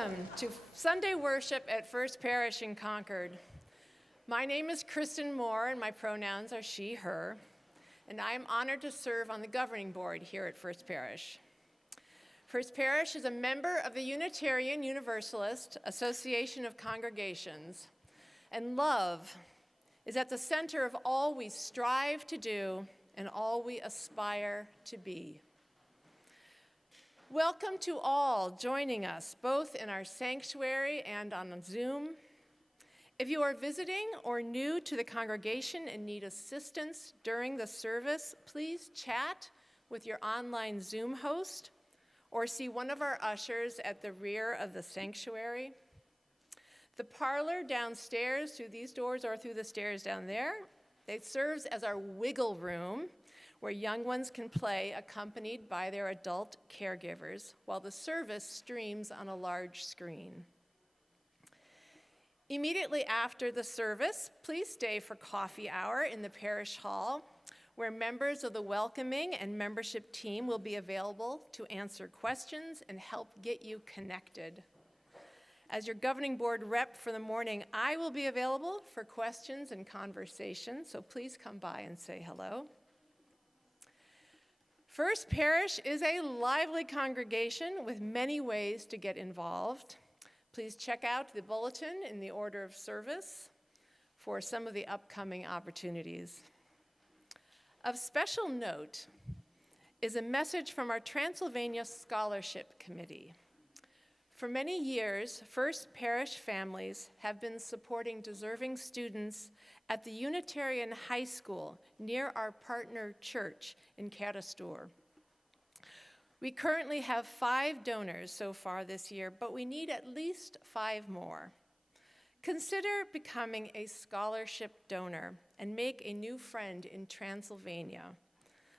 Welcome to Sunday worship at First Parish in Concord. My name is Kristen Moore, and my pronouns are she, her, and I am honored to serve on the governing board here at First Parish. First Parish is a member of the Unitarian Universalist Association of Congregations, and love is at the center of all we strive to do and all we aspire to be. Welcome to all joining us, both in our sanctuary and on Zoom. If you are visiting or new to the congregation and need assistance during the service, please chat with your online Zoom host or see one of our ushers at the rear of the sanctuary. The parlor downstairs through these doors or through the stairs down there, it serves as our wiggle room, where young ones can play accompanied by their adult caregivers while the service streams on a large screen. Immediately after the service, please stay for coffee hour in the parish hall, where members of the welcoming and membership team will be available to answer questions and help get you connected. As your governing board rep for the morning, I will be available for questions and conversation, so please come by and say hello. First Parish is a lively congregation with many ways to get involved. Please check out the bulletin in the order of service for some of the upcoming opportunities. Of special note is a message from our Transylvania Scholarship Committee. For many years, First Parish families have been supporting deserving students at the Unitarian High School near our partner church in Caristore. We currently have 5 donors so far this year, but we need at least 5 more. Consider becoming a scholarship donor and make a new friend in Transylvania.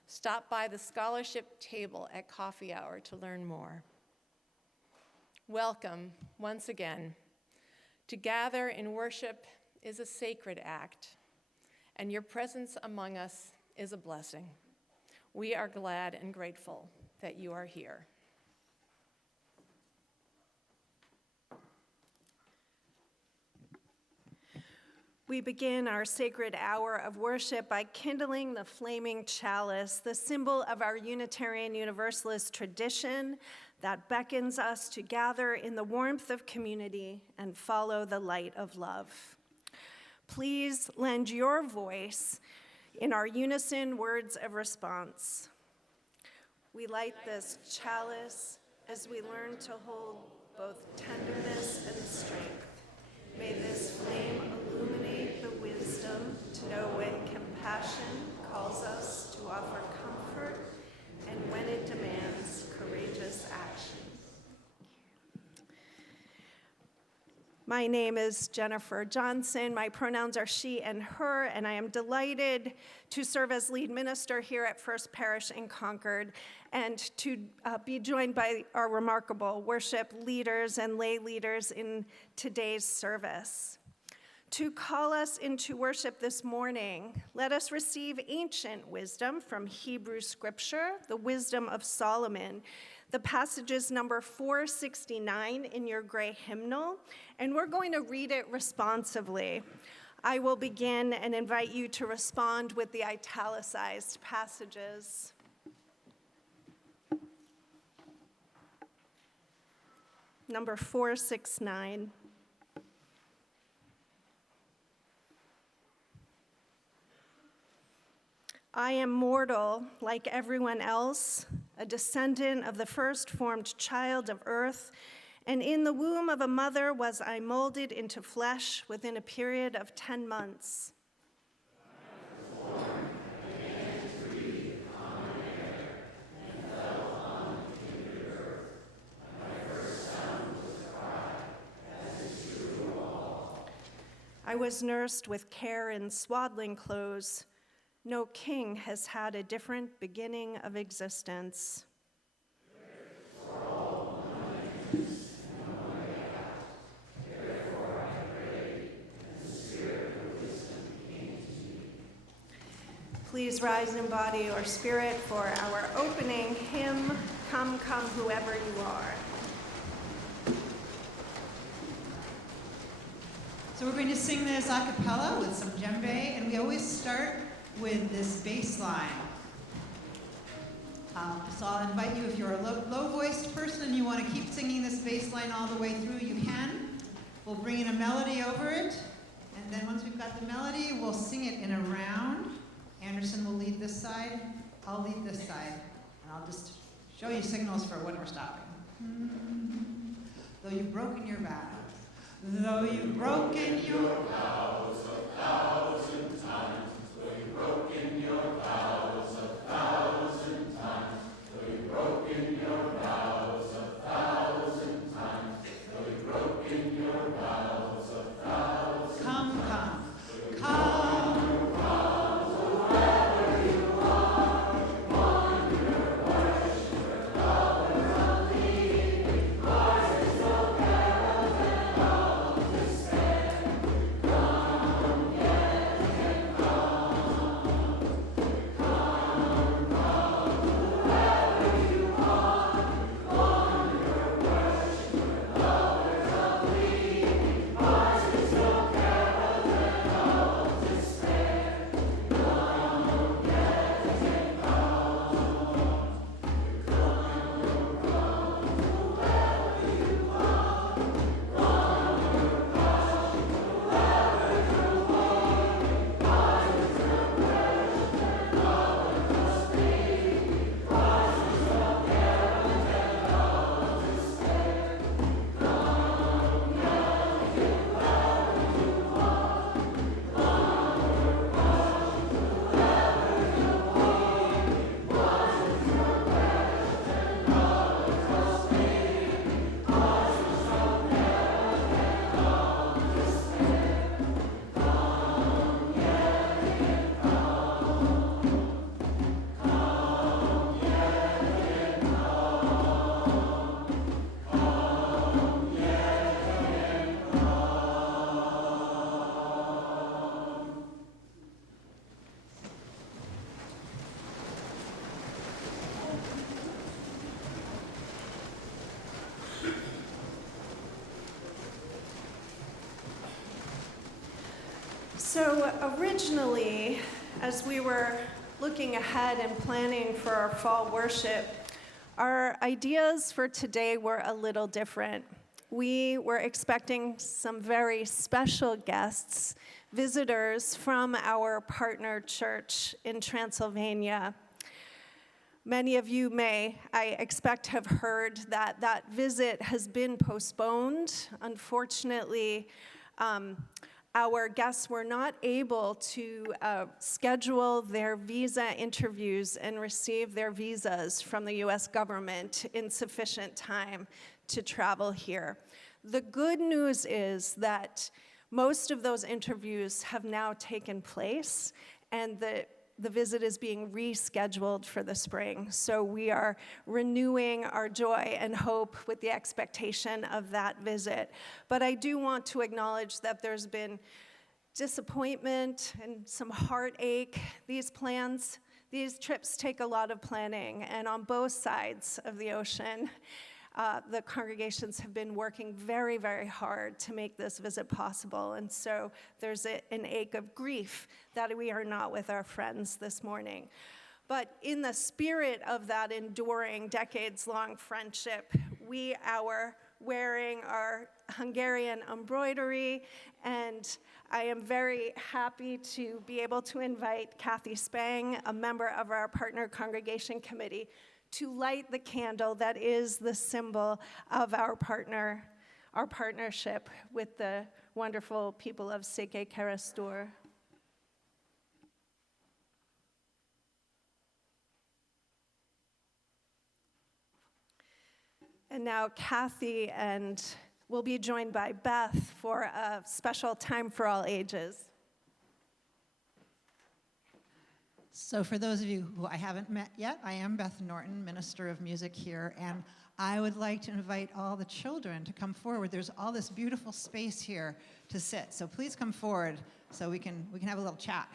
Stop by the scholarship table at coffee hour to learn more. Welcome once again. To gather in worship is a sacred act, and your presence among us is a blessing. We are glad and grateful that you are here. We begin our sacred hour of worship by kindling the flaming chalice, the symbol of our Unitarian Universalist tradition that beckons us to gather in the warmth of community and follow the light of love. Please lend your voice in our unison words of response. We light this chalice as we learn to hold both tenderness and strength. May this flame illuminate the wisdom to know when compassion calls us to offer comfort and when it demands courageous action. My name is Jennifer Johnson. My pronouns are she and her, and I am delighted to serve as lead minister here at First Parish in Concord and to be joined by our remarkable worship leaders and lay leaders in today's service. To call us into worship this morning, let us receive ancient wisdom from Hebrew scripture, the wisdom of Solomon. The passage is number 469 in your gray hymnal, and we're going to read it responsively. I will begin and invite you to respond with the italicized passages. Number 469. I am mortal like everyone else, a descendant of the first formed child of earth, and in the womb of a mother was I molded into flesh within a period of 10 months. I was born, began to breathe common air, and fell on the kindred earth. My first sound was a cry, as is true of all. I was nursed with care in swaddling clothes. No king has had a different beginning of existence. Please rise in body or spirit for our opening hymn, Come, Come, Whoever You Are. So we're going to sing this a cappella with some djembe, and we always start with this bass line. So I'll invite you, if you're a low-voiced person and you want to keep singing this bass line all the way through, you can. We'll bring in a melody over it, and then once we've got the melody, we'll sing it in a round. Anderson will lead this side, I'll lead this side, and I'll just show you signals for when we're stopping. Though you've broken your vows, though you've broken your vows 1,000 times, though you've broken your vows 1,000 times, though you've broken your vows 1,000 times, though you've broken your vows 1,000 Come, come, come. So originally, as we were looking ahead and planning for our fall worship, our ideas for today were a little different. We were expecting some very special guests, visitors from our partner church in Transylvania. Many of you may, I expect, have heard that that visit has been postponed. Unfortunately, our guests were not able to schedule their visa interviews and receive their visas from the US government in sufficient time to travel here. The good news is that most of those interviews have now taken place, and the visit is being rescheduled for the spring. So we are renewing our joy and hope with the expectation of that visit. But I do want to acknowledge that there's been disappointment and some heartache. These trips take a lot of planning, and on both sides of the ocean, the congregations have been working very, very hard to make this visit possible. And so there's an ache of grief that we are not with our friends this morning. But in the spirit of that enduring decades-long friendship, we are wearing our Hungarian embroidery, and I am very happy to be able to invite Kathy Spang, a member of our partner congregation committee, to light the candle that is the symbol of our partnership with the wonderful people of Székely Keresztúr. And now Kathy will be joined by Beth for a special Time for All Ages. So for those of you who I haven't met yet, I am Beth Norton, Minister of Music here, and I would like to invite all the children to come forward. There's all this beautiful space here to sit, so please come forward so we can have a little chat.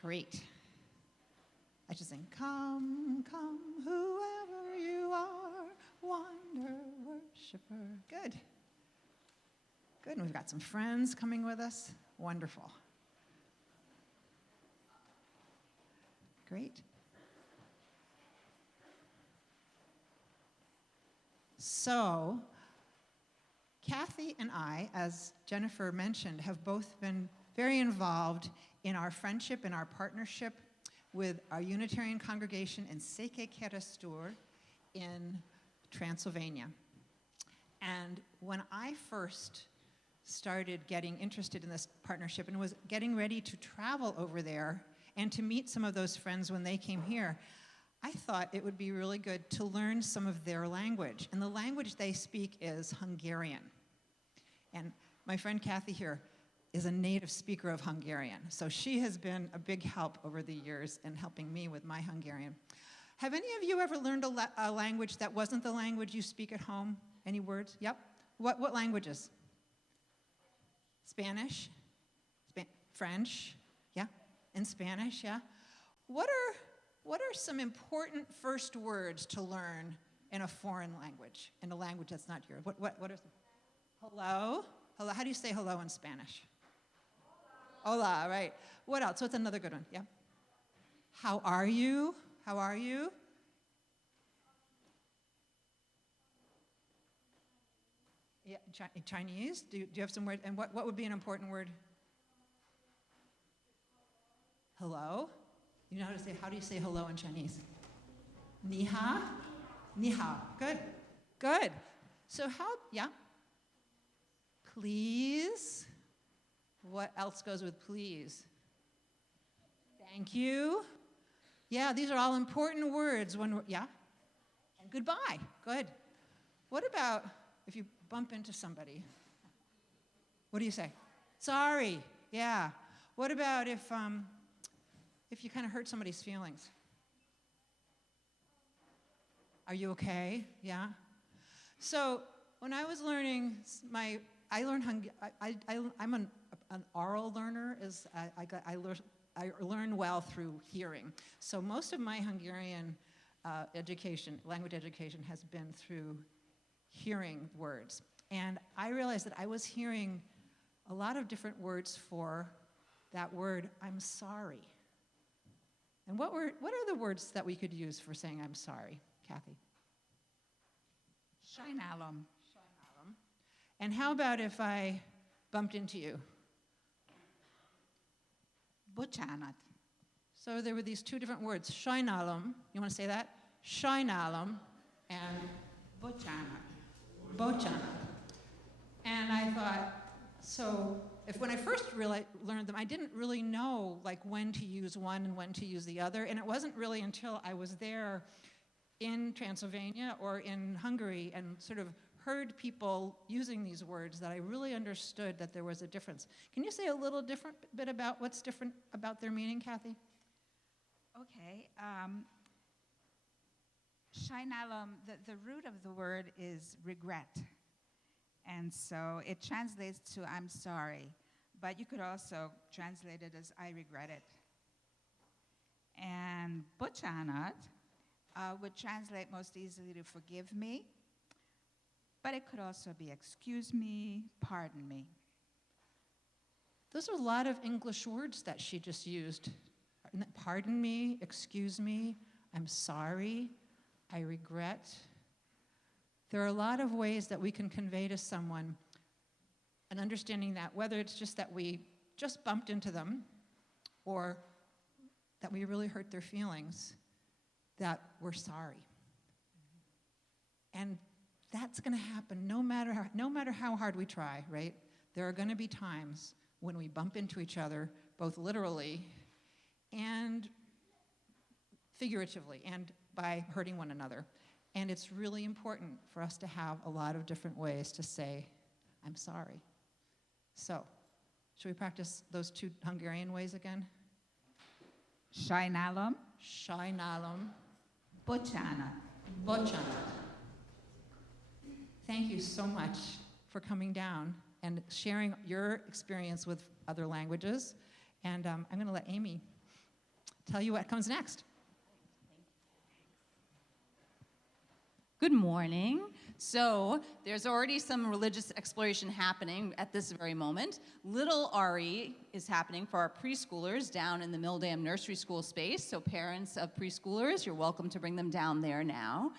Great. I should sing, come, come, whoever you are, wonder worshiper. Good. Good, and we've got some friends coming with us. Wonderful. Great. So, Kathy and I, as Jennifer mentioned, have both been very involved in our friendship and our partnership with our Unitarian congregation in Seke Kerestur in Transylvania. And when I first started getting interested in this partnership and was getting ready to travel over there and to meet some of those friends when they came here, I thought it would be really good to learn some of their language. And the language they speak is Hungarian. And my friend Kathy here is a native speaker of Hungarian. So she has been a big help over the years in helping me with my Hungarian. Have any of you ever learned a language that wasn't the language you speak at home? Any words? Yep. What languages? Spanish? French? Yeah. And Spanish, yeah. What are some important first words to learn in a foreign language, in a language that's not yours? What are some? Hello? Hello. How do you say hello in Spanish? Hola, right. What else? What's another good one? Yeah. How are you? How are you? Yeah, Chinese. Do you have some words? And what would be an important word? Hello. You know how to say, how do you say hello in Chinese? Ni hao? Ni hao. Good. Good. So yeah? Please. What else goes with please? Thank you. Yeah, these are all important words yeah? And goodbye. Good. What about if you bump into somebody? What do you say? Sorry. Yeah. What about if you kind of hurt somebody's feelings? Are you okay? Yeah. So when I was learning I'm an oral learner. I learn well through hearing. So most of my Hungarian language education has been through hearing words. And I realized that I was hearing a lot of different words for that word, I'm sorry. And what are the words that we could use for saying I'm sorry, Kathy? Sajnálom. And how about if I bumped into you? Bocsánat. So there were these two different words, sajnálom. You want to say that? Sajnálom and Bocsánat. bocsánat. And I thought, so when I first learned them, I didn't really know when to use one and when to use the other. And it wasn't really until I was there in Transylvania or in Hungary and sort of heard people using these words that I really understood that there was a difference. Can you say a little different bit about what's different about their meaning, Kathy? Okay. Sajnálom, the root of the word is regret. And so it translates to I'm sorry. But you could also translate it as I regret it. And bocsánat would translate most easily to forgive me. But it could also be excuse me, pardon me. Those are a lot of English words that she just used. Pardon me, excuse me, I'm sorry, I regret. There are a lot of ways that we can convey to someone an understanding that whether it's just that we just bumped into them or that we really hurt their feelings, that we're sorry. And that's going to happen no matter how hard we try, right? There are going to be times when we bump into each other, both literally and figuratively, and by hurting one another. And it's really important for us to have a lot of different ways to say, I'm sorry. So, should we practice those two Hungarian ways again? Sajnálom. Sajnálom. Bocsánat. Bocsánat. Thank you so much for coming down and sharing your experience with other languages. And I'm going to let Amy tell you what comes next. Good morning. So there's already some religious exploration happening at this very moment. Little RE is happening for our preschoolers down in the Milldam Nursery School space. So parents of preschoolers, you're welcome to bring them down there now.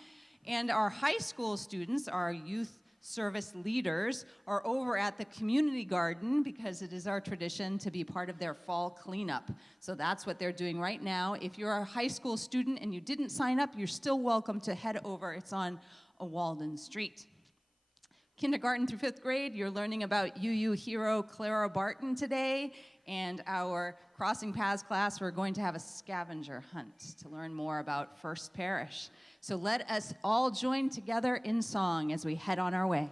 And our high school students, our youth service leaders, are over at the community garden because it is our tradition to be part of their fall cleanup. So that's what they're doing right now. If you're a high school student and you didn't sign up, you're still welcome to head over. It's on Walden Street. Kindergarten through 5th grade, you're learning about UU hero Clara Barton today. And our Crossing Paths class, we're going to have a scavenger hunt to learn more about First Parish. So let us all join together in song as we head on our way.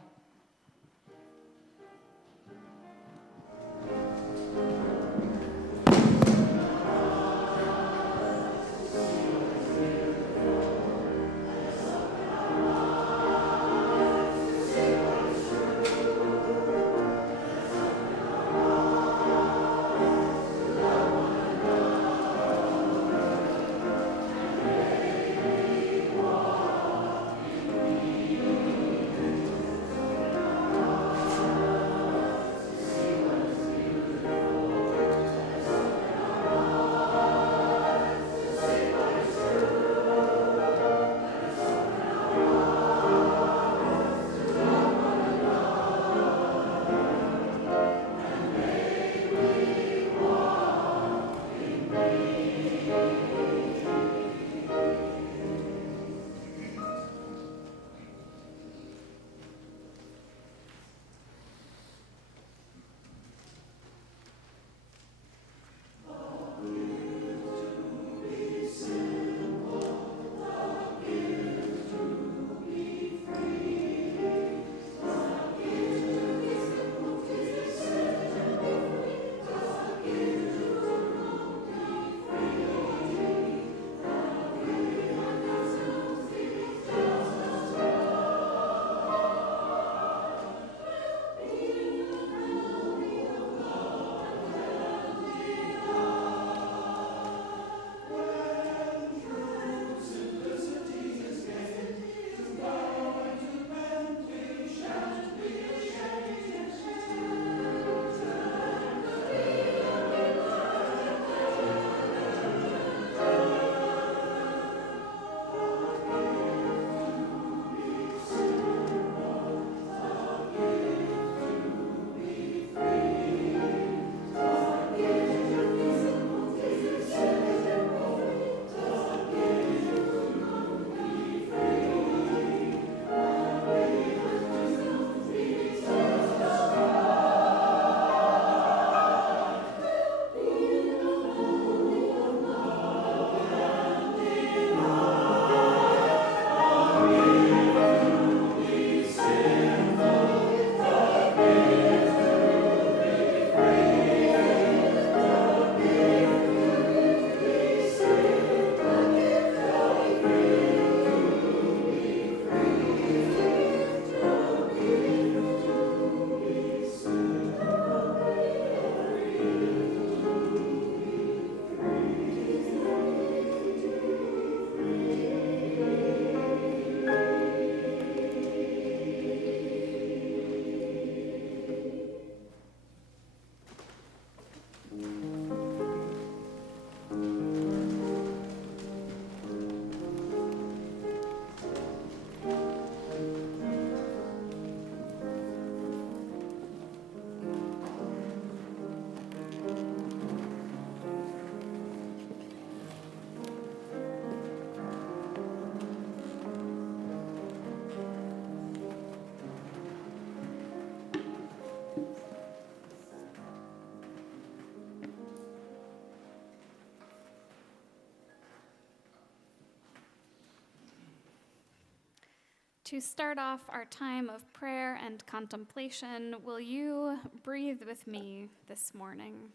To start off our time of prayer and contemplation, will you breathe with me this morning?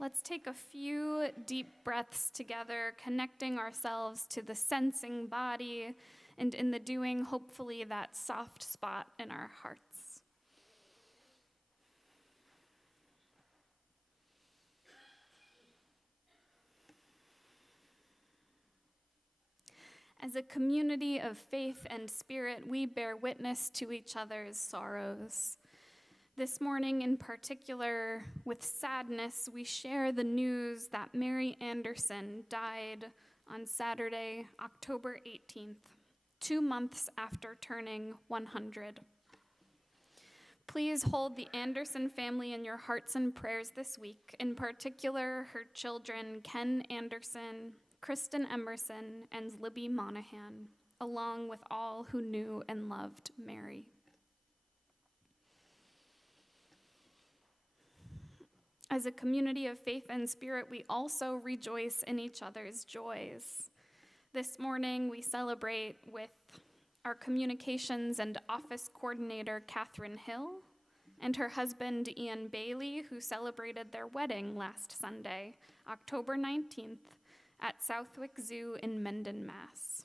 Let's take a few deep breaths together, connecting ourselves to the sensing body, and in the doing, hopefully, that soft spot in our hearts. As a community of faith and spirit, we bear witness to each other's sorrows. This morning in particular, with sadness, we share the news that Mary Anderson died on Saturday, October 18th, 2 months after turning 100. Please hold the Anderson family in your hearts and prayers this week, in particular her children, Ken Anderson, Kristen Emerson, and Libby Monahan, along with all who knew and loved Mary. As a community of faith and spirit, we also rejoice in each other's joys. This morning, we celebrate with our communications and office coordinator, Catherine Hill, and her husband, Ian Bailey, who celebrated their wedding last Sunday, October 19th, at Southwick Zoo in Mendon, Mass.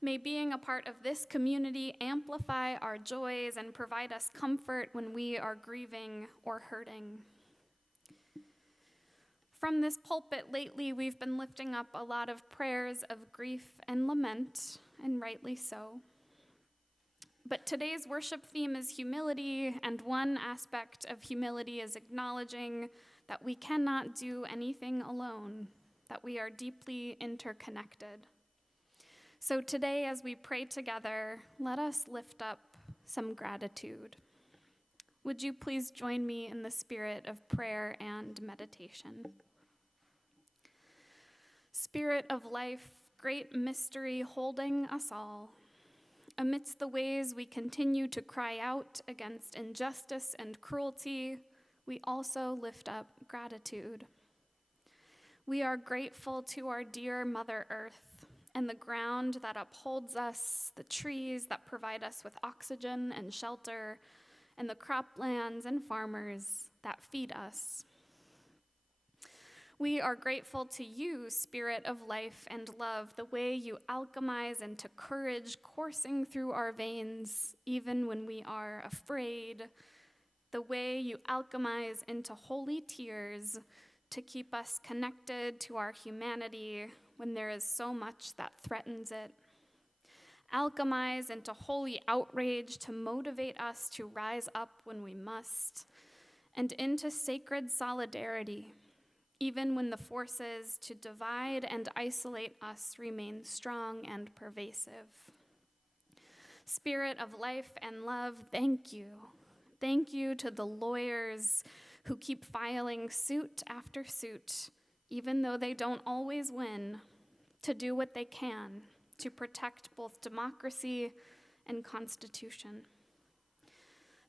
May being a part of this community amplify our joys and provide us comfort when we are grieving or hurting. From this pulpit lately, we've been lifting up a lot of prayers of grief and lament, and rightly so. But today's worship theme is humility, and one aspect of humility is acknowledging that we cannot do anything alone, that we are deeply interconnected. So today, as we pray together, let us lift up some gratitude. Would you please join me in the spirit of prayer and meditation? Spirit of life, great mystery holding us all, amidst the ways we continue to cry out against injustice and cruelty, we also lift up gratitude. We are grateful to our dear Mother Earth and the ground that upholds us, the trees that provide us with oxygen and shelter, and the croplands and farmers that feed us. We are grateful to you, Spirit of life and love, the way you alchemize into courage coursing through our veins, even when we are afraid, the way you alchemize into holy tears to keep us connected to our humanity when there is so much that threatens it. Alchemize into holy outrage to motivate us to rise up when we must, and into sacred solidarity, even when the forces to divide and isolate us remain strong and pervasive. Spirit of life and love, thank you. Thank you to the lawyers who keep filing suit after suit, even though they don't always win, to do what they can to protect both democracy and Constitution.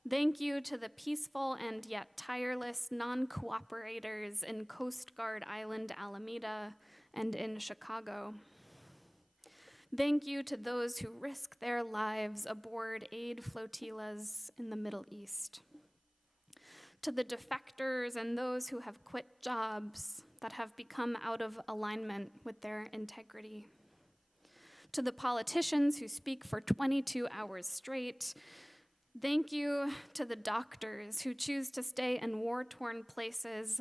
Thank you to the peaceful and yet tireless non-cooperators in Coast Guard Island, Alameda, and in Chicago. Thank you to those who risk their lives aboard aid flotillas in the Middle East. To the defectors and those who have quit jobs that have become out of alignment with their integrity. To the politicians who speak for 22 hours straight. Thank you to the doctors who choose to stay in war-torn places,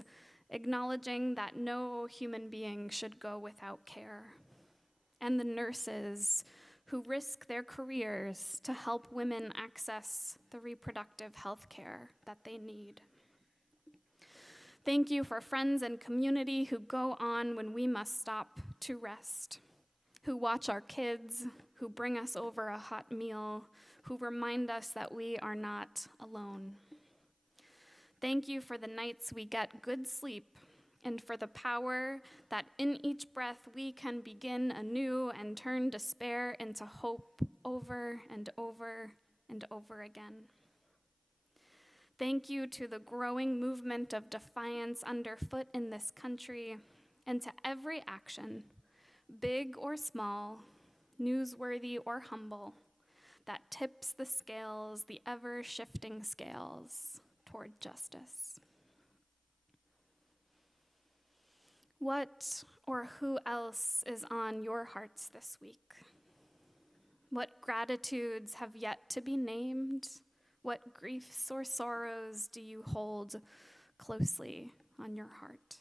acknowledging that no human being should go without care. And the nurses who risk their careers to help women access the reproductive health care that they need. Thank you for friends and community who go on when we must stop to rest, who watch our kids, who bring us over a hot meal, who remind us that we are not alone. Thank you for the nights we get good sleep and for the power that in each breath we can begin anew and turn despair into hope over and over and over again. Thank you to the growing movement of defiance underfoot in this country and to every action, big or small, newsworthy or humble, that tips the scales, the ever-shifting scales, toward justice. What or who else is on your hearts this week? What gratitudes have yet to be named? What griefs or sorrows do you hold closely on your heart?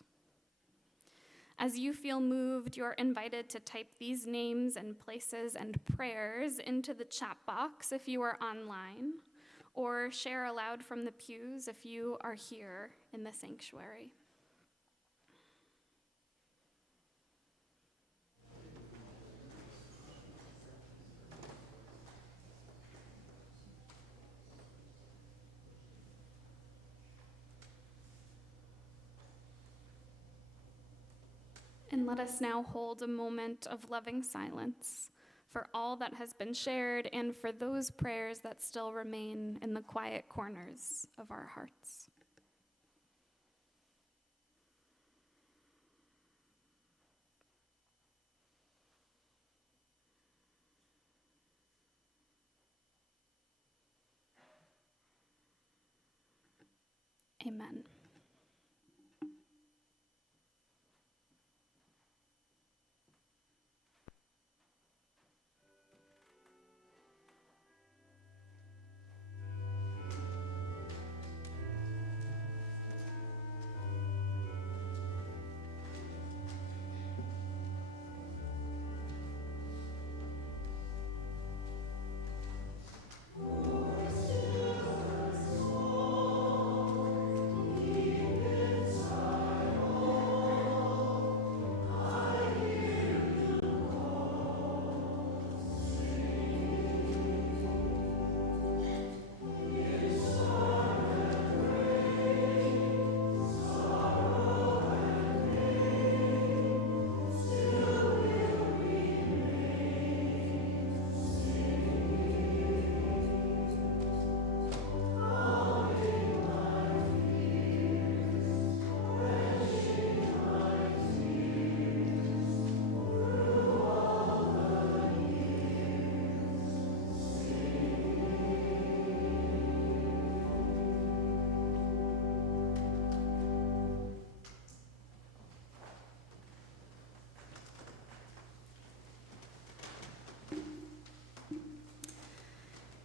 As you feel moved, you're invited to type these names and places and prayers into the chat box if you are online, or share aloud from the pews if you are here in the sanctuary. And let us now hold a moment of loving silence for all that has been shared and for those prayers that still remain in the quiet corners of our hearts. Amen.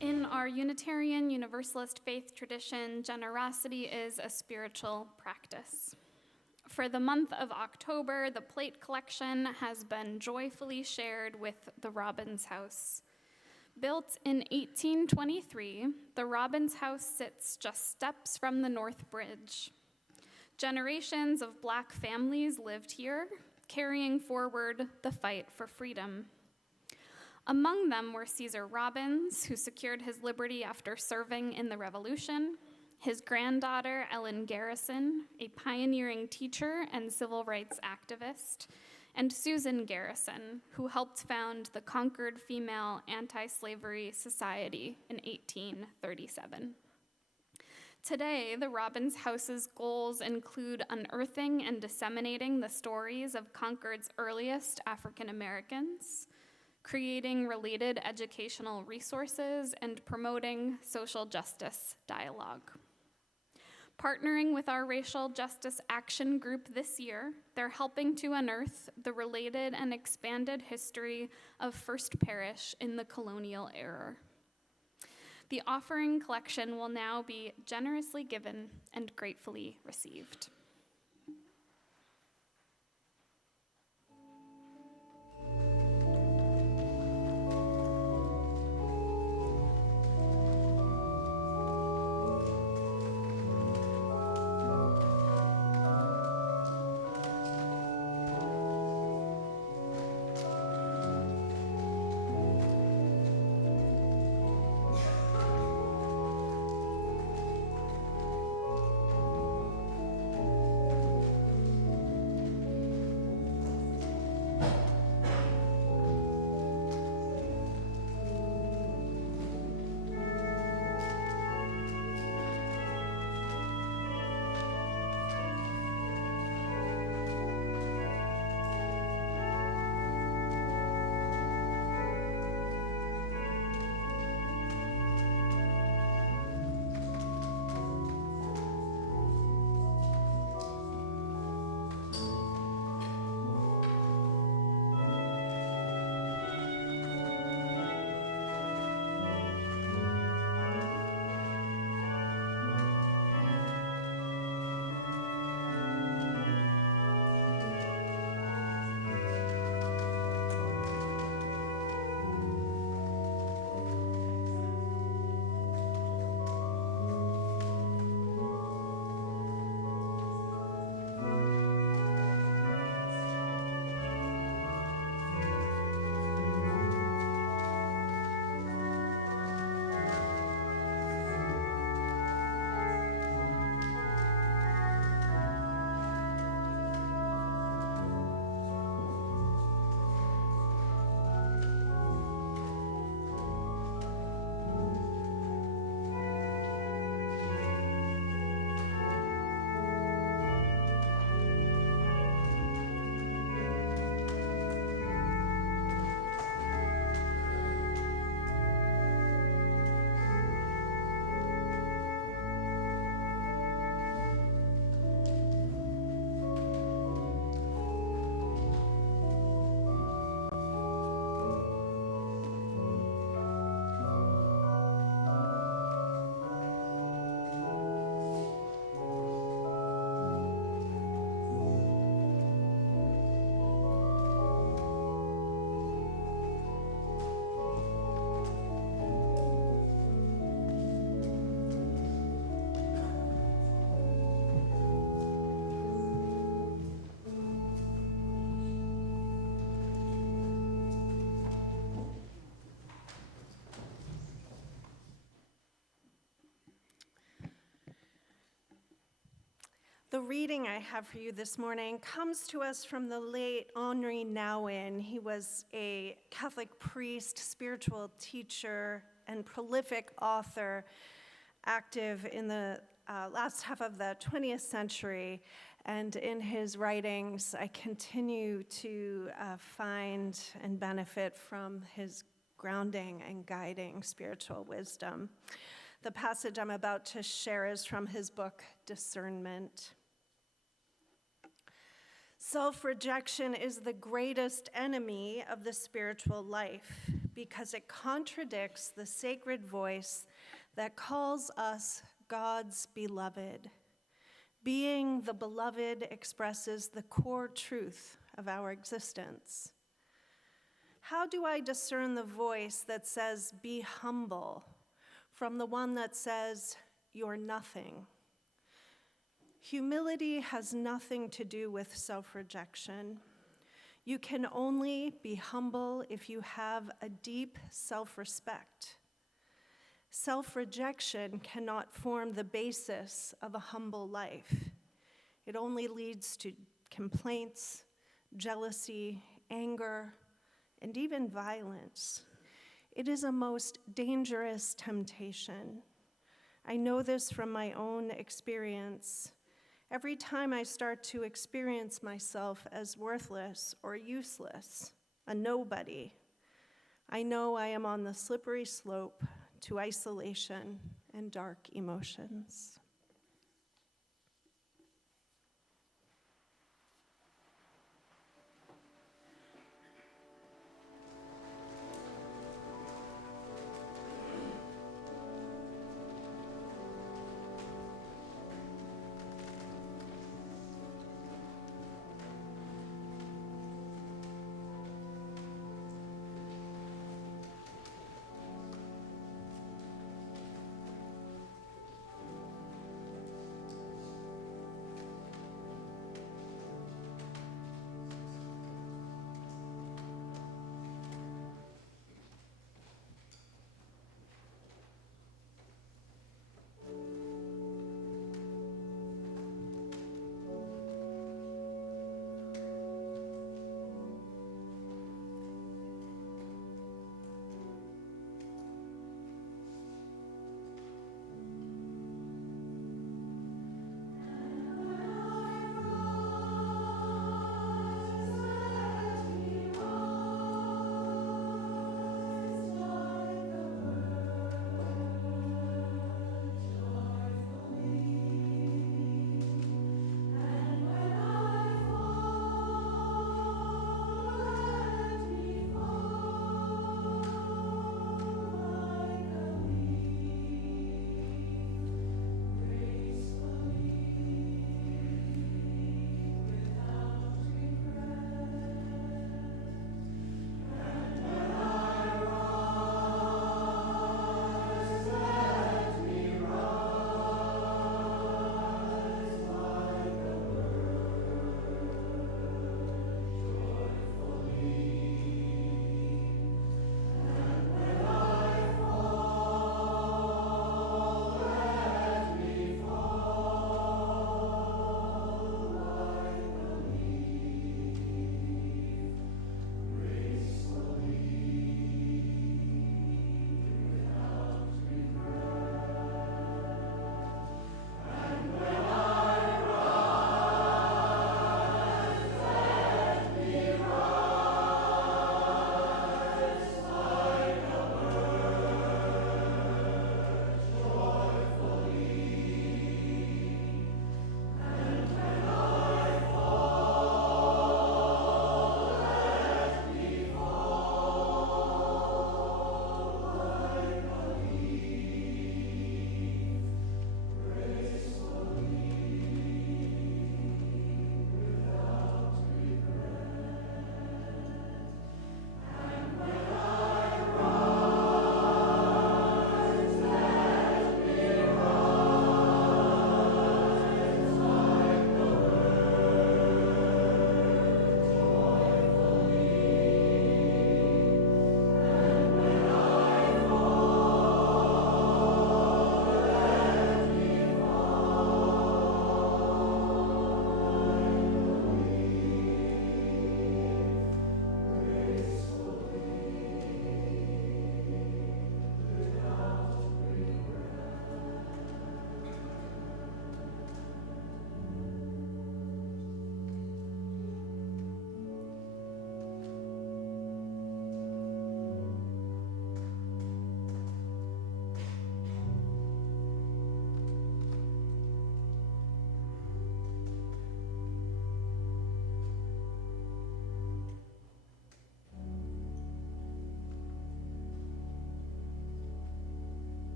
In our Unitarian Universalist faith tradition, generosity is a spiritual practice. For the month of October, the plate collection has been joyfully shared with the Robbins House. Built in 1823, the Robbins House sits just steps from the North Bridge. Generations of Black families lived here, carrying forward the fight for freedom. Among them were Caesar Robbins, who secured his liberty after serving in the Revolution, his granddaughter, Ellen Garrison, a pioneering teacher and civil rights activist, and Susan Garrison, who helped found the Concord Female Anti-Slavery Society in 1837. Today, the Robbins House's goals include unearthing and disseminating the stories of Concord's earliest African Americans, creating related educational resources, and promoting social justice dialogue. Partnering with our Racial Justice Action Group this year, they're helping to unearth the related and expanded history of First Parish in the colonial era. The offering collection will now be generously given and gratefully received. reading I have for you this morning comes to us from the late Henri Nouwen. He was a Catholic priest, spiritual teacher, and prolific author, active in the last half of the 20th century. And in his writings, I continue to find and benefit from his grounding and guiding spiritual wisdom. The passage I'm about to share is from his book, Discernment. Self-rejection is the greatest enemy of the spiritual life because it contradicts the sacred voice that calls us God's beloved. Being the beloved expresses the core truth of our existence. How do I discern the voice that says, be humble, from the one that says, you're nothing? Humility has nothing to do with self-rejection. You can only be humble if you have a deep self-respect. Self-rejection cannot form the basis of a humble life. It only leads to complaints, jealousy, anger, and even violence. It is a most dangerous temptation. I know this from my own experience. Every time I start to experience myself as worthless or useless, a nobody, I know I am on the slippery slope to isolation and dark emotions.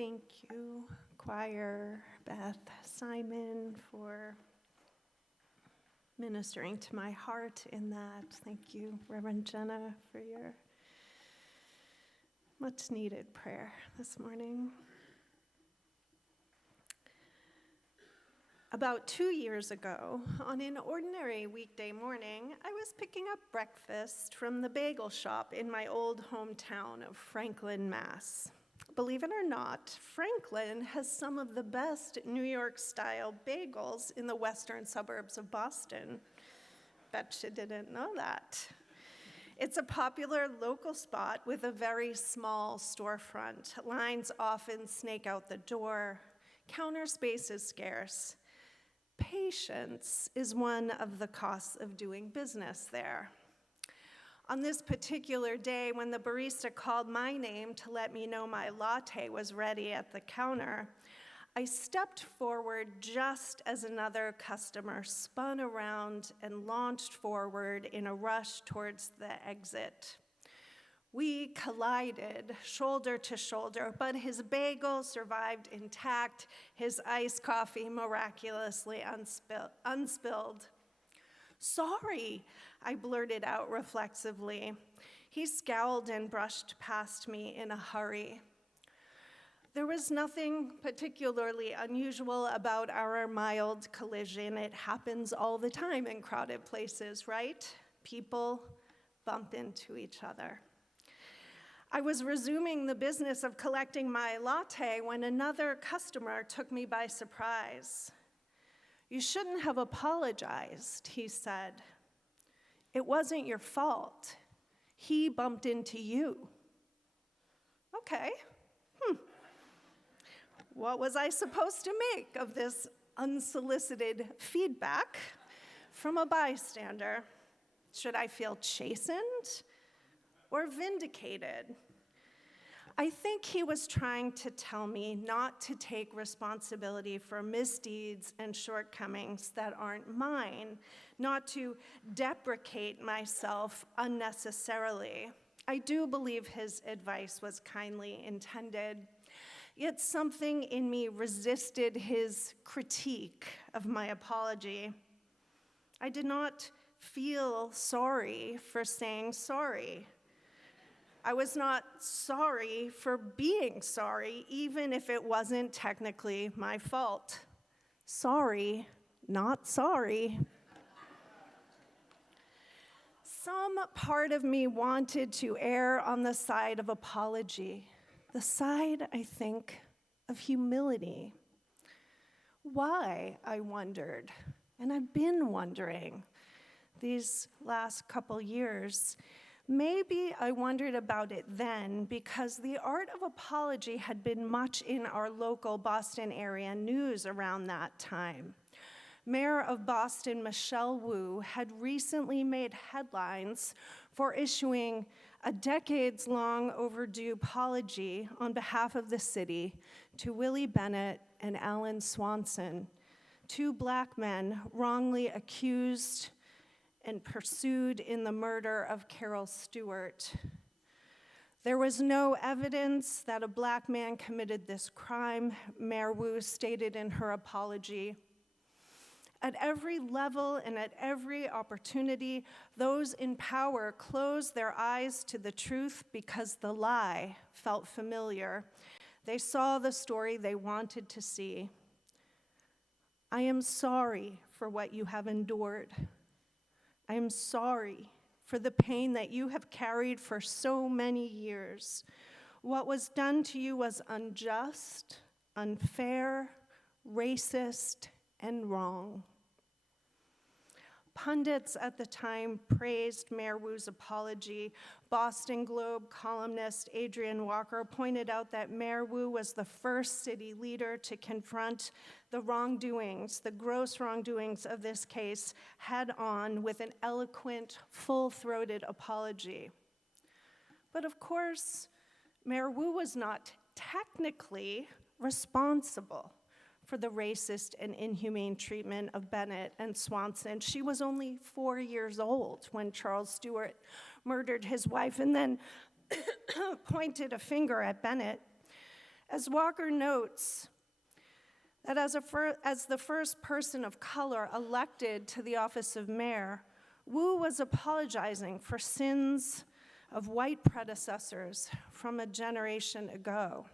Thank you, choir, Beth, Simon, for ministering to my heart in that. Thank you, Reverend Jenna, for your much needed prayer this morning. About 2 years ago, on an ordinary weekday morning, I was picking up breakfast from the bagel shop in my old hometown of Franklin, Mass. Believe it or not, Franklin has some of the best New York-style bagels in the western suburbs of Boston. Bet you didn't know that. It's a popular local spot with a very small storefront. Lines often snake out the door. Counter space is scarce. Patience is one of the costs of doing business there. On this particular day, when the barista called my name to let me know my latte was ready at the counter, I stepped forward just as another customer spun around and launched forward in a rush towards the exit. We collided shoulder to shoulder, but his bagel survived intact, his iced coffee miraculously unspilled. "Sorry," I blurted out reflexively. He scowled and brushed past me in a hurry. There was nothing particularly unusual about our mild collision. It happens all the time in crowded places, right? People bump into each other. I was resuming the business of collecting my latte when another customer took me by surprise. "You shouldn't have apologized," he said. "It wasn't your fault. He bumped into you." Okay. What was I supposed to make of this unsolicited feedback from a bystander? Should I feel chastened or vindicated? I think he was trying to tell me not to take responsibility for misdeeds and shortcomings that aren't mine, not to deprecate myself unnecessarily. I do believe his advice was kindly intended, yet something in me resisted his critique of my apology. I did not feel sorry for saying sorry. I was not sorry for being sorry, even if it wasn't technically my fault. Sorry, not sorry. Some part of me wanted to err on the side of apology, the side, I think, of humility. Why, I wondered, and I've been wondering these last couple years. Maybe I wondered about it then because the art of apology had been much in our local Boston area news around that time. Mayor of Boston, Michelle Wu, had recently made headlines for issuing a decades-long overdue apology on behalf of the city to Willie Bennett and Alan Swanson, two Black men wrongly accused and pursued in the murder of Carol Stewart. There was no evidence that a Black man committed this crime, Mayor Wu stated in her apology. At every level and at every opportunity, those in power closed their eyes to the truth because the lie felt familiar. They saw the story they wanted to see. I am sorry for what you have endured. I am sorry for the pain that you have carried for so many years. What was done to you was unjust, unfair, racist, and wrong. Pundits at the time praised Mayor Wu's apology. Boston Globe columnist Adrian Walker pointed out that Mayor Wu was the first city leader to confront the wrongdoings, the gross wrongdoings of this case head on with an eloquent, full-throated apology. But of course, Mayor Wu was not technically responsible for the racist and inhumane treatment of Bennett and Swanson. She was only 4 years old when Charles Stewart murdered his wife and then pointed a finger at Bennett. As Walker notes, that as the first person of color elected to the office of mayor, Wu was apologizing for sins of white predecessors from a generation ago.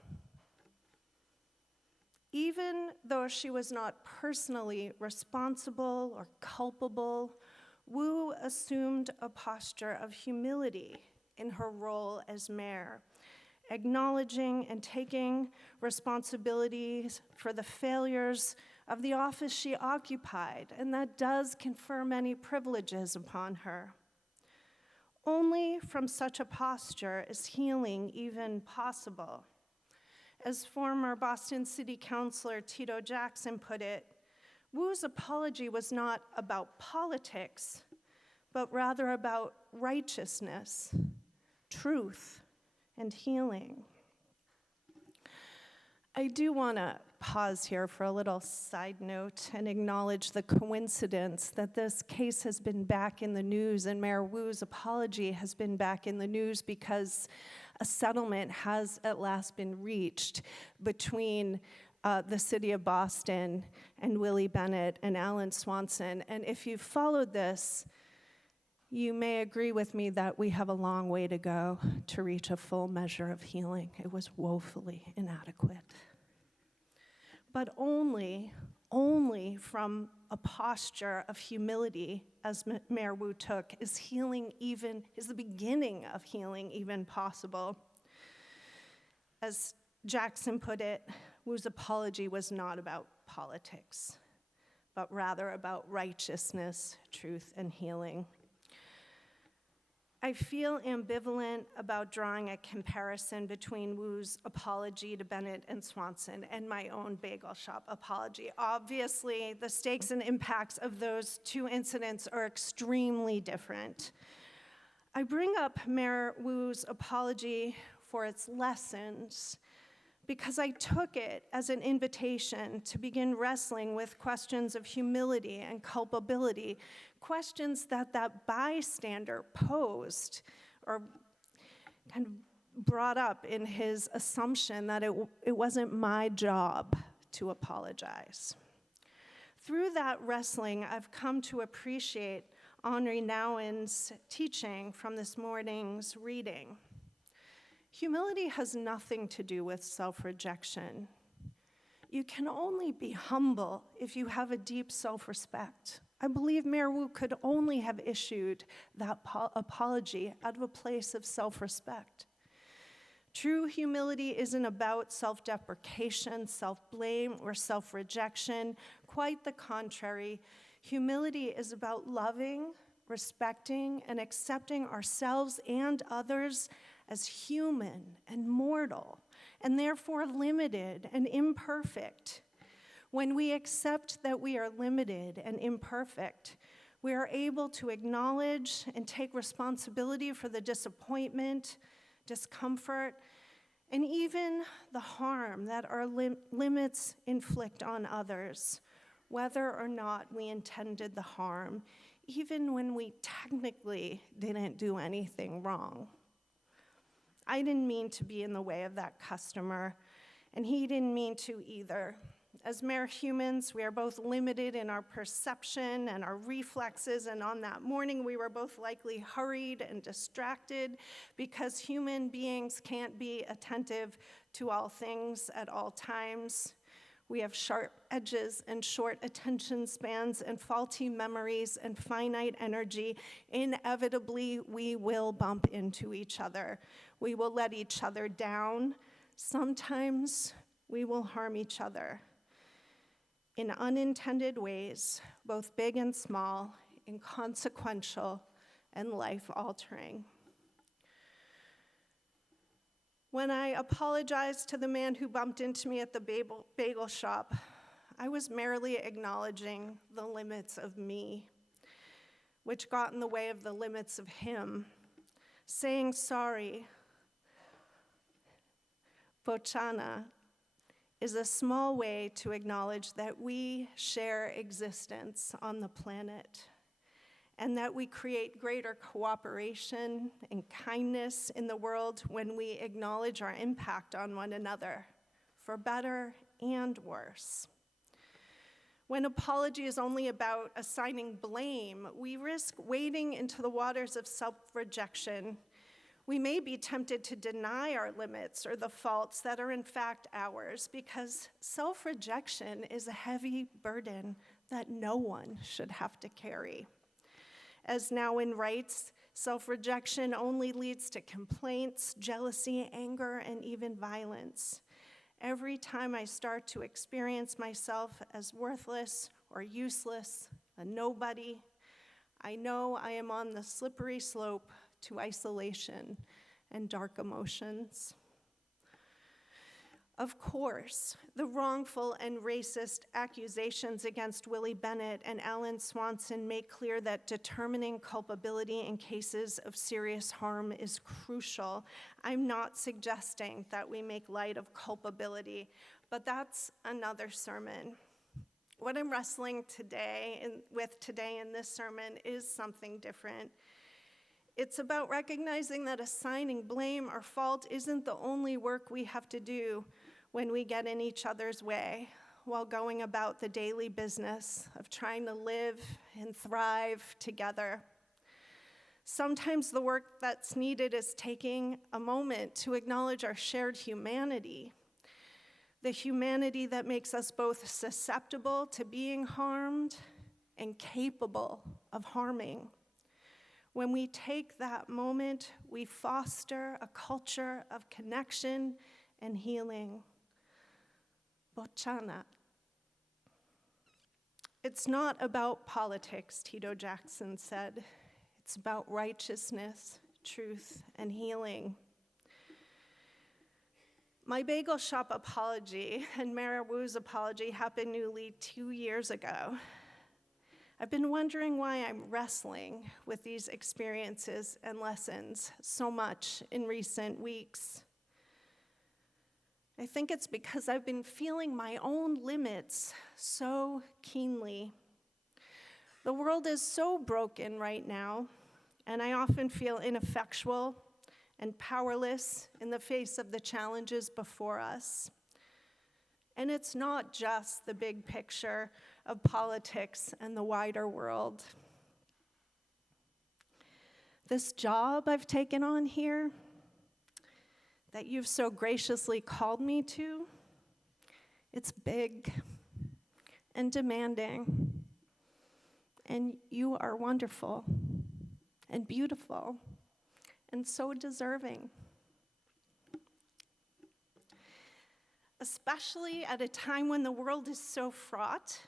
Even though she was not personally responsible or culpable, Wu assumed a posture of humility in her role as mayor, acknowledging and taking responsibilities for the failures of the office she occupied, and that does confer many privileges upon her. Only from such a posture is healing even possible. As former Boston City Councilor Tito Jackson put it, Wu's apology was not about politics, but rather about righteousness, truth, and healing. I do want to pause here for a little side note and acknowledge the coincidence that this case has been back in the news and Mayor Wu's apology has been back in the news because a settlement has at last been reached between the city of Boston and Willie Bennett and Alan Swanson. And if you've followed this, you may agree with me that we have a long way to go to reach a full measure of healing. It was woefully inadequate. But only from a posture of humility, as Mayor Wu took, is the beginning of healing even possible. As Jackson put it, Wu's apology was not about politics, but rather about righteousness, truth, and healing. I feel ambivalent about drawing a comparison between Wu's apology to Bennett and Swanson and my own bagel shop apology. Obviously, the stakes and impacts of those two incidents are extremely different. I bring up Mayor Wu's apology for its lessons because I took it as an invitation to begin wrestling with questions of humility and culpability, questions that bystander posed or kind of brought up in his assumption that it wasn't my job to apologize. Through that wrestling, I've come to appreciate Henri Nouwen's teaching from this morning's reading. Humility has nothing to do with self-rejection. You can only be humble if you have a deep self-respect. I believe Mayor Wu could only have issued that apology out of a place of self-respect. True humility isn't about self-deprecation, self-blame, or self-rejection. Quite the contrary. Humility is about loving, respecting, and accepting ourselves and others as human and mortal, and therefore limited and imperfect. When we accept that we are limited and imperfect, we are able to acknowledge and take responsibility for the disappointment, discomfort, and even the harm that our limits inflict on others, whether or not we intended the harm, even when we technically didn't do anything wrong. I didn't mean to be in the way of that customer, and he didn't mean to either. As mere humans, we are both limited in our perception and our reflexes, and on that morning, we were both likely hurried and distracted because human beings can't be attentive to all things at all times. We have sharp edges and short attention spans and faulty memories and finite energy. Inevitably, we will bump into each other. We will let each other down. Sometimes we will harm each other in unintended ways, both big and small, inconsequential and life-altering. When I apologized to the man who bumped into me at the bagel shop, I was merely acknowledging the limits of me, which got in the way of the limits of him. Saying sorry, Bochana, is a small way to acknowledge that we share existence on the planet and that we create greater cooperation and kindness in the world when we acknowledge our impact on one another, for better and worse. When apology is only about assigning blame, we risk wading into the waters of self-rejection. We may be tempted to deny our limits or the faults that are in fact ours, because self-rejection is a heavy burden that no one should have to carry. As Nouwen writes, self-rejection only leads to complaints, jealousy, anger, and even violence. Every time I start to experience myself as worthless or useless, a nobody, I know I am on the slippery slope to isolation and dark emotions. Of course, the wrongful and racist accusations against Willie Bennett and Alan Swanson make clear that determining culpability in cases of serious harm is crucial. I'm not suggesting that we make light of culpability, but that's another sermon. What I'm wrestling with today in this sermon is something different. It's about recognizing that assigning blame or fault isn't the only work we have to do when we get in each other's way while going about the daily business of trying to live and thrive together. Sometimes the work that's needed is taking a moment to acknowledge our shared humanity, the humanity that makes us both susceptible to being harmed and capable of harming. When we take that moment, we foster a culture of connection and healing. Bochana. It's not about politics, Tito Jackson said. It's about righteousness, truth, and healing. My bagel shop apology and Mara Wu's apology happened nearly 2 years ago. I've been wondering why I'm wrestling with these experiences and lessons so much in recent weeks. I think it's because I've been feeling my own limits so keenly. The world is so broken right now, and I often feel ineffectual and powerless in the face of the challenges before us. And it's not just the big picture of politics and the wider world. This job I've taken on here, that you've so graciously called me to, it's big and demanding, and you are wonderful and beautiful and so deserving. Especially at a time when the world is so fraught,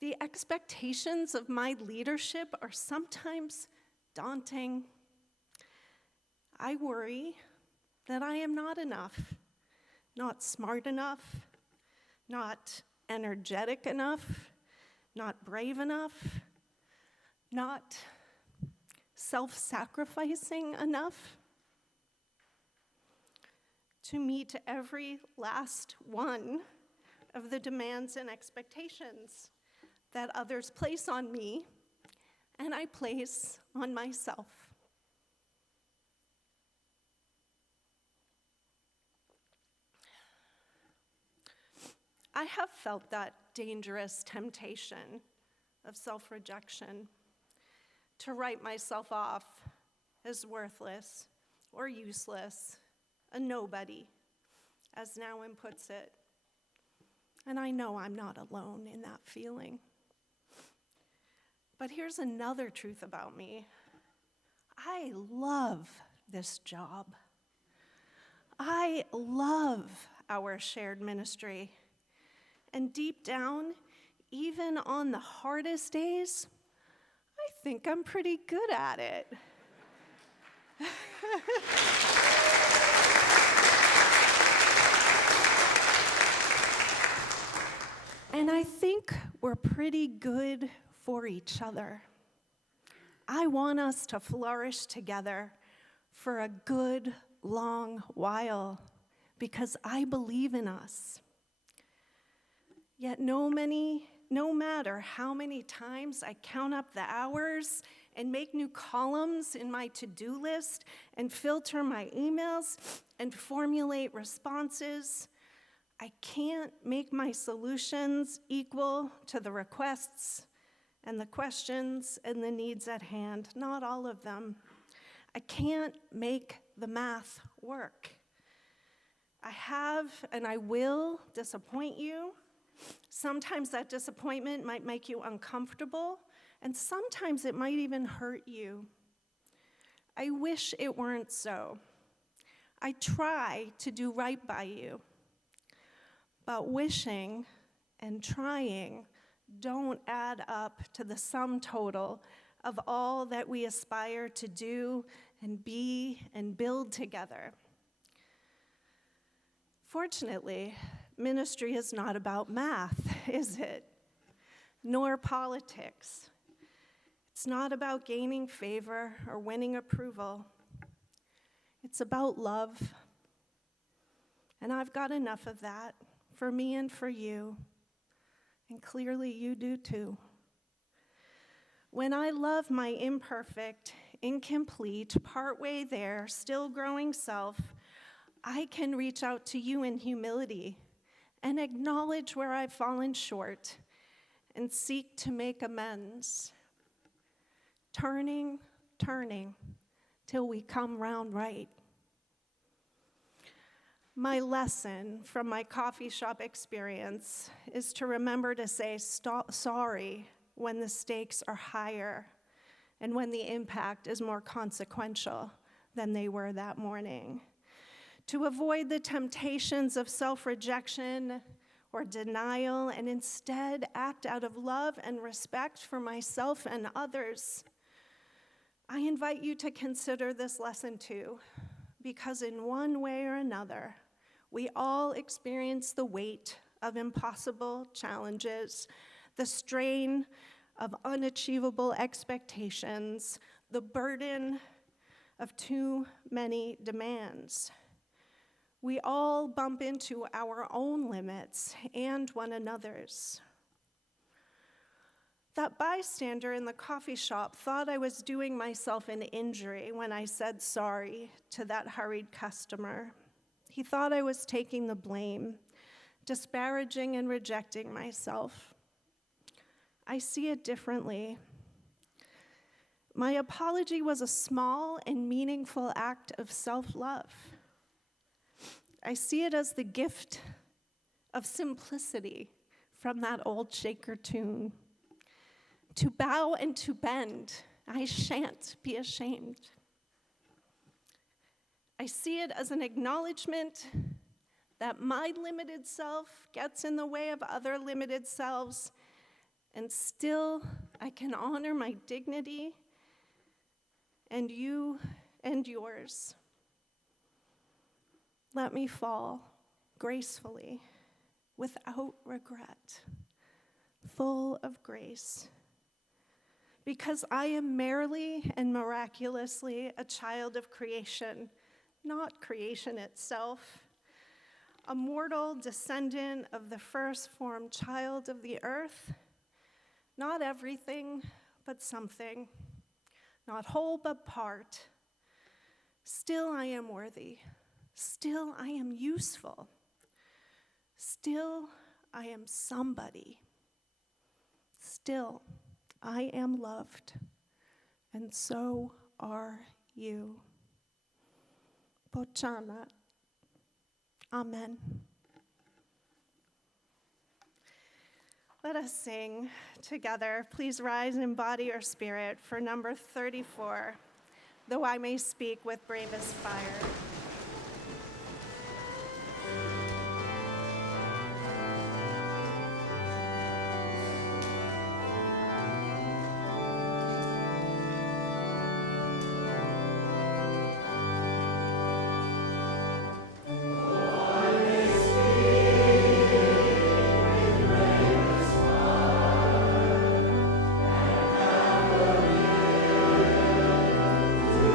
the expectations of my leadership are sometimes daunting. I worry that I am not enough, not smart enough, not energetic enough, not brave enough, not self-sacrificing enough to meet every last one of the demands and expectations that others place on me and I place on myself. I have felt that dangerous temptation of self-rejection, to write myself off as worthless or useless, a nobody, as Nouwen puts it. And I know I'm not alone in that feeling. But here's another truth about me. I love this job. I love our shared ministry. And deep down, even on the hardest days, I think I'm pretty good at it. And I think we're pretty good for each other. I want us to flourish together for a good, long while because I believe in us. Yet no matter how many times I count up the hours and make new columns in my to-do list and filter my emails and formulate responses, I can't make my solutions equal to the requests and the questions and the needs at hand, not all of them. I can't make the math work. I have and I will disappoint you. Sometimes that disappointment might make you uncomfortable, and sometimes it might even hurt you. I wish it weren't so. I try to do right by you. But wishing and trying don't add up to the sum total of all that we aspire to do and be and build together. Fortunately, ministry is not about math, is it? Nor politics. It's not about gaining favor or winning approval. It's about love. And I've got enough of that for me and for you. And clearly you do too. When I love my imperfect, incomplete, partway there, still growing self, I can reach out to you in humility and acknowledge where I've fallen short and seek to make amends. Turning, till we come round right. My lesson from my coffee shop experience is to remember to say sorry when the stakes are higher and when the impact is more consequential than they were that morning. To avoid the temptations of self-rejection or denial and instead act out of love and respect for myself and others. I invite you to consider this lesson too, because in one way or another, we all experience the weight of impossible challenges, the strain of unachievable expectations, the burden of too many demands. We all bump into our own limits and one another's. That bystander in the coffee shop thought I was doing myself an injury when I said sorry to that hurried customer. He thought I was taking the blame, disparaging and rejecting myself. I see it differently. My apology was a small and meaningful act of self-love. I see it as the gift of simplicity from that old Shaker tune. To bow and to bend, I shan't be ashamed. I see it as an acknowledgement that my limited self gets in the way of other limited selves, and still I can honor my dignity and you and yours. Let me fall gracefully, without regret, full of grace. Because I am merely and miraculously a child of creation, not creation itself, a mortal descendant of the first-formed child of the earth, not everything, but something, not whole, but part. Still I am worthy. Still I am useful. Still I am somebody. Still I am loved, and so are you. Pochana. Amen. Let us sing together. Please rise in body or spirit for number 34, Though I May Speak with Bravest Fire.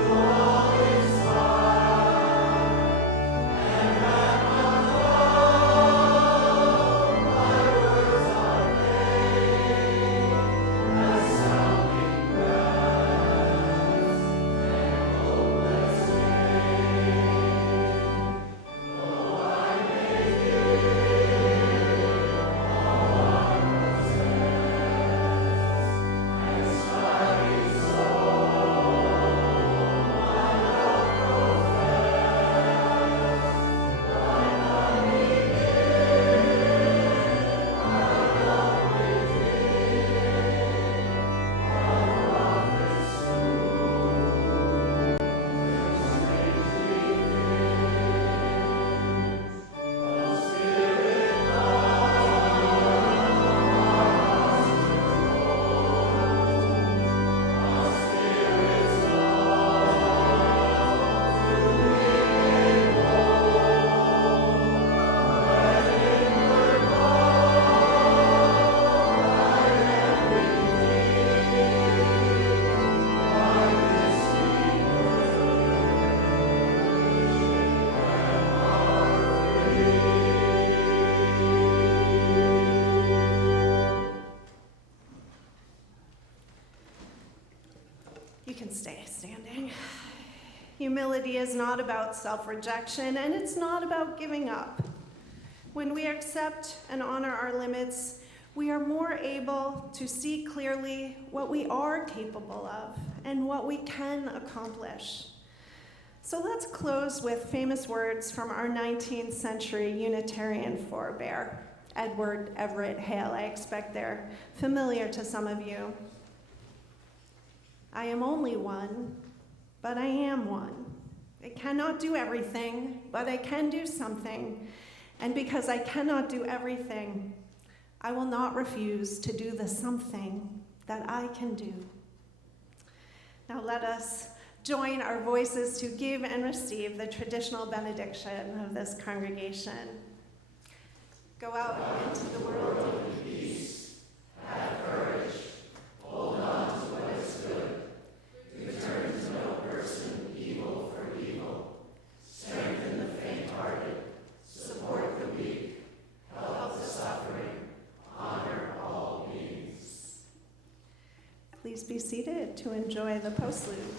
All is fine. Humility is not about self-rejection, and it's not about giving up. When we accept and honor our limits, we are more able to see clearly what we are capable of and what we can accomplish. So let's close with famous words from our 19th century Unitarian forebear, Edward Everett Hale. I expect they're familiar to some of you. I am only one, but I am one. I cannot do everything, but I can do something. And because I cannot do everything, I will not refuse to do the something that I can do. Now let us join our voices to give and receive the traditional benediction of this congregation. Go out into the world in peace. Have courage. Hold on to what is good. Return to no person evil for evil. Strengthen the faint-hearted. Support the weak. Help the suffering. Honor all beings. Please be seated to enjoy the postlude.